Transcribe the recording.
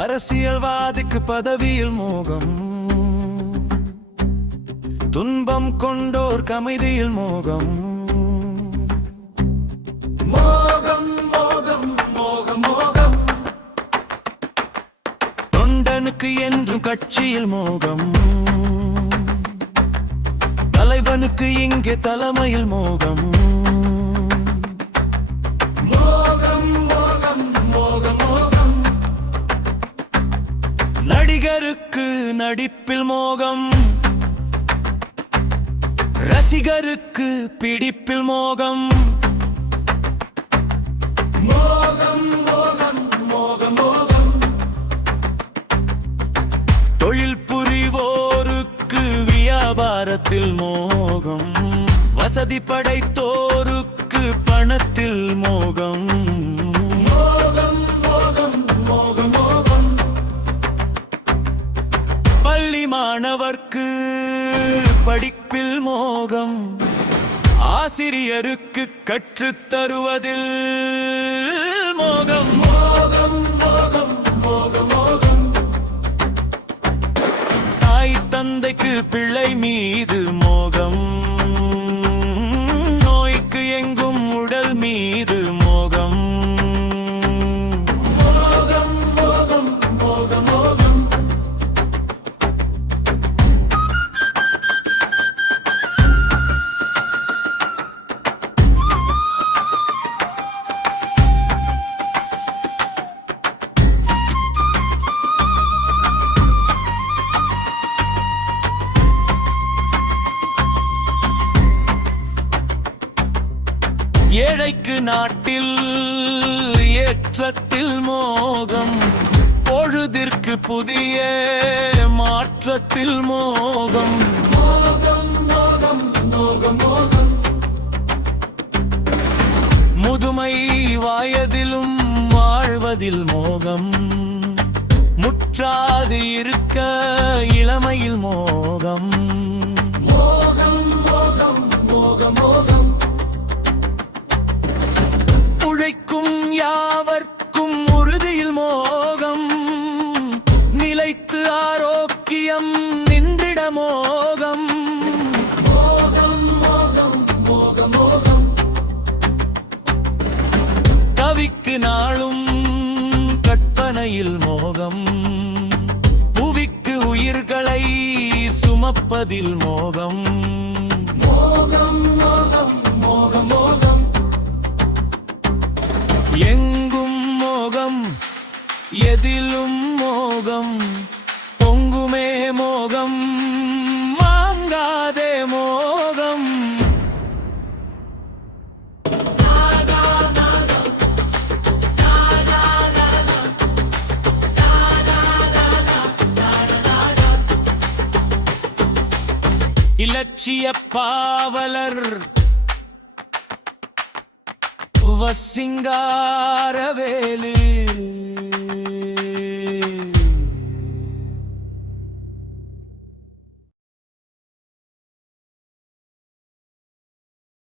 அரசியல்வாதிக்கு பதவியில் மோகம், துன்பம் கொண்டோர் அமைதியில் மோகம். மோகம் மோகம் மோகம் மோகம், தொண்டனுக்கு என்றும் கட்சியில் மோகம், தலைவனுக்கு இங்கே தலைமையில் மோகம். மோகம் மோகம் மோகம் மோகம், நடிகருக்கு நடிப்பில் மோகம், ரசிகருக்கு பிடிப்பில் மோகம். மோகம் மோகம் மோகம் மோகம், தொழில் புரிவோருக்கு வியாபாரத்தில் மோகம், வசதி படைத்தோருக்கு பணத்தில் மோகம். மோகம் மோகம் மோகம் மோகம், பள்ளி மாணவர்க்கு படிப்பில் மோகம், ஆசிரியருக்கு கற்றுத் தருவதில் மோகம். மோகம் மோகம் மோகம் மோகம், தாய் தந்தைக்கு பிள்ளை மீது மோகம், நோய்க்கு எங்கும் உடல் மீது மோகம். மோகம் மோகம் மோகம் மோகம், ஏழைக்கு நாட்டில் ஏற்றத்தில் மோகம், பொழுதிற்கு புதிய மாற்றத்தில் மோகம். மோகம் மோகம் மோகம் மோகம், முதுமை வயதிலும் வாழ்வதில் மோகம், முற்றாது இருக்க இளமையில் மோகம். மோகம் மோகம் மோகம் மோகம், உழைக்கும் யாவர்க்கும் உறுதியில் மோகம், நிலைத்து ஆரோக்கியம் நின்றிட மோகம். மோகம் மோகம் மோகம் மோகம், கவிக்கு நாளும் கற்பனையில் மோகம், புவிக்கு உயிர்களை சுமப்பதில் மோகம். மோகம் மோகம் மோகம் மோகம், எங்கும் மோகம் எதிலும் மோகம், பொங்குமே மோகம் வாங்காதே மோகம். இலட்சிய பாவலர் வசிங்காரவேலு,